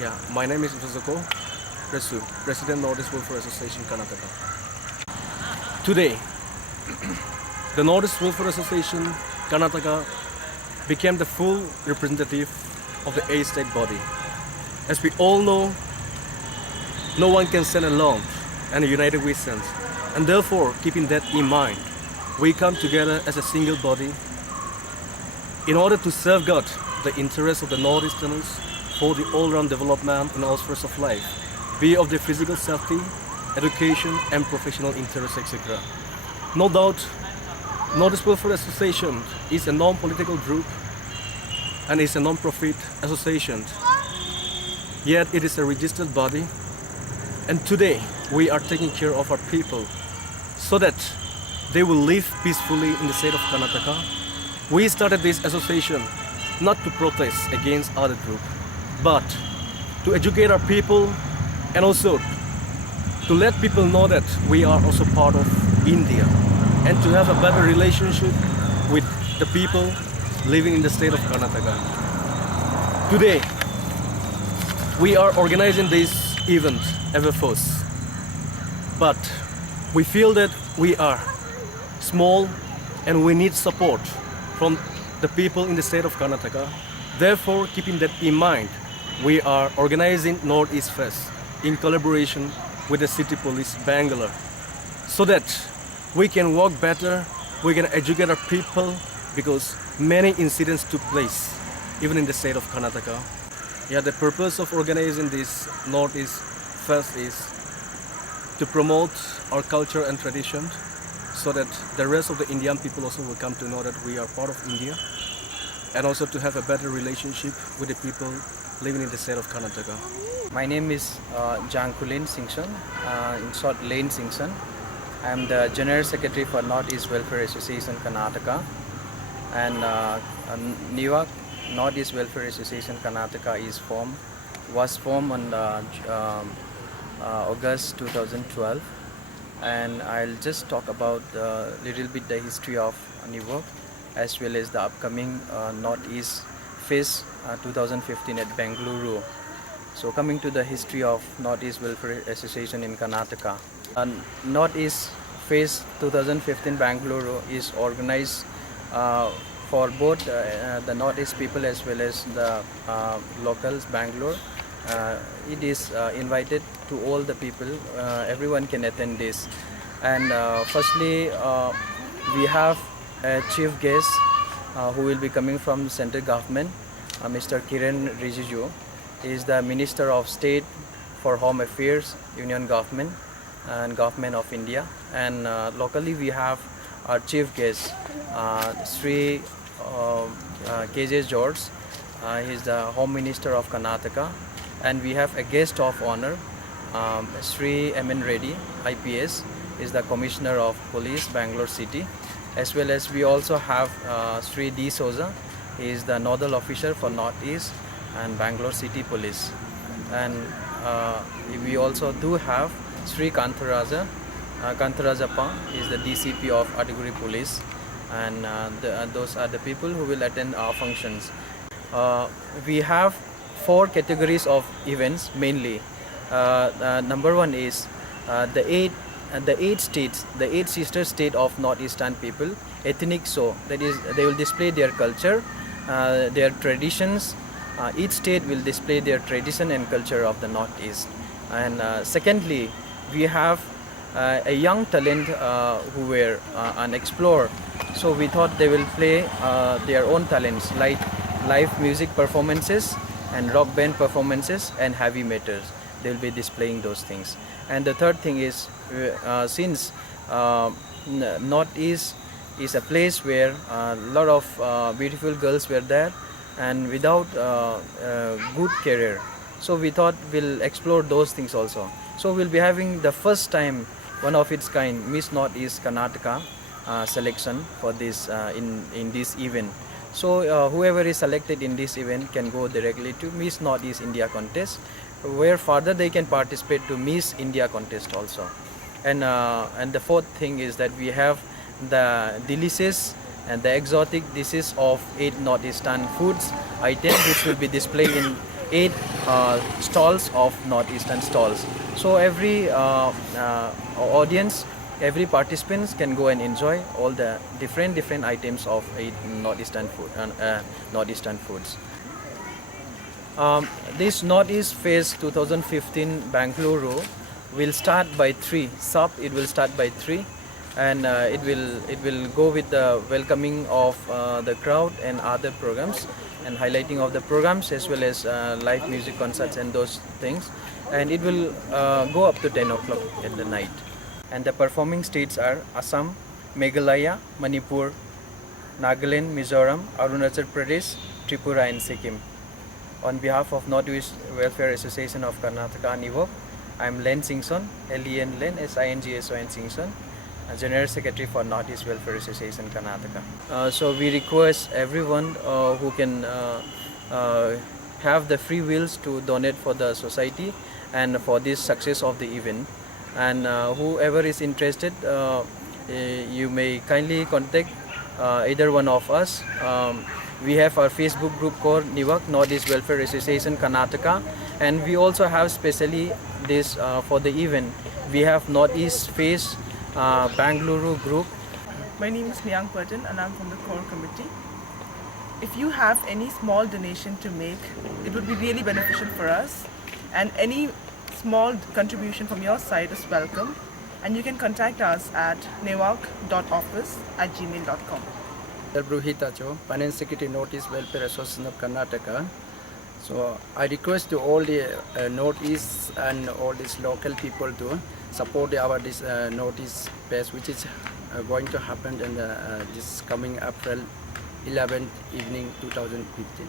Yeah, my name is Usuko Resu, President Northeast Welfare Association Karnataka. Today, the Northeast Welfare Association Karnataka became the full representative of the A state body. As we all know, no one can stand alone, and united we stand. And therefore, keeping that in mind, we come together as a single body in order to safeguard the interests of the Northeasterners for the all-round development in all spheres of life, be it of their physical safety, education, and professional interests, etc. No doubt, Northeast Welfare Association is a non-political group and is a non-profit association. Yet it is a registered body, and today we are taking care of our people so that they will live peacefully in the state of Karnataka. We started this association not to protest against other group, but to educate our people and also to let people know that we are also part of India and to have a better relationship with the people living in the state of Karnataka. Today, we are organizing this event ever first, but we feel that we are small and we need support from the people in the state of Karnataka. Therefore, keeping that in mind, we are organizing Northeast Fest in collaboration with the City Police Bangalore so that we can work better, we can educate our people because many incidents took place even in the state of Karnataka. Yeah, the purpose of organizing this Northeast Fest is to promote our culture and tradition so that the rest of the Indian people also will come to know that we are part of India and also to have a better relationship with the people living in the state of Karnataka. My name is Jankulin Singson, in short Lane Singson. I am the General Secretary for Northeast Welfare Association Karnataka, and NEWAC, Northeast Welfare Association Karnataka was formed on August 2012, and I'll just talk about a little bit the history of NEWAC as well as the upcoming Northeast Fest 2015 at Bengaluru. So coming to the history of Northeast Welfare Association in Karnataka. Northeast Fest 2015 Bengaluru is organized for both the Northeast people as well as the locals Bangalore. It is invited to all the people, everyone can attend this. And firstly, we have a chief guest who will be coming from central government, Mr. Kiren Rijiju. He is the Minister of State for Home Affairs, Union Government and Government of India. And locally we have our chief guest, Sri KJ George. He is the Home Minister of Karnataka. And we have a guest of honor, Sri M.N. Reddy, IPS, is the Commissioner of Police, Bangalore City. As well as we also have Sri D. Souza. He is the Nodal Officer for Northeast and Bangalore City Police. And we also do have Sri Kantarajappa is the DCP of Aduguri Police, and those are the people who will attend our functions. We have 4 categories of events mainly. Number 1 is the eight states, the 8 sister state of Northeastern people, ethnic show. That is, they will display their culture, their traditions. Each state will display their tradition and culture of the Northeast. And secondly, we have a young talent who were unexplored. So we thought they will play their own talents like live music performances and rock band performances and heavy metals. They will be displaying those things. And the third thing is, since Northeast is a place where a lot of beautiful girls were there and without good career, so we thought we'll explore those things also. So we'll be having the first time, one of its kind, Miss Northeast Karnataka selection for this in this event. So whoever is selected in this event can go directly to Miss Northeast India contest, where further they can participate to Miss India contest also. And the fourth thing is that we have the delicious and the exotic dishes of 8 northeastern foods items which will be displayed in 8 stalls of Northeastern stalls. So every audience, every participants can go and enjoy all the different items of Northeastern food and Northeastern foods. This Northeast Fest 2015 Bangalore will start by 3. It will start by 3, and it will go with the welcoming of the crowd and other programs and highlighting of the programs as well as live music concerts and those things. And it will go up to 10 o'clock at the night. And the performing states are Assam, Meghalaya, Manipur, Nagaland, Mizoram, Arunachal Pradesh, Tripura and Sikkim. On behalf of Northeast Welfare Association of Karnataka NIWOC, I am Len Singson, L-E-N Len, S-I-N-G-S-O-N Singson, General Secretary for Northeast Welfare Association Karnataka. So we request everyone who can have the free wills to donate for the society and for this success of the event. And whoever is interested, you may kindly contact either one of us. We have our Facebook group called NIWOC, Northeast Welfare Association Karnataka, and we also have specially this for the event. We have Northeast Face Bangalore group. My name is Niyang Purtin and I'm from the core committee. If you have any small donation to make, it would be really beneficial for us, and any small contribution from your side is welcome, and you can contact us at newok.office@gmail.com. Bruhita Cho, Finance Secretary, Northeast Welfare Association of Karnataka. So I request to all the Northeast and all these local people to support our this Northeast Fest, which is going to happen in this coming April 11th evening 2015.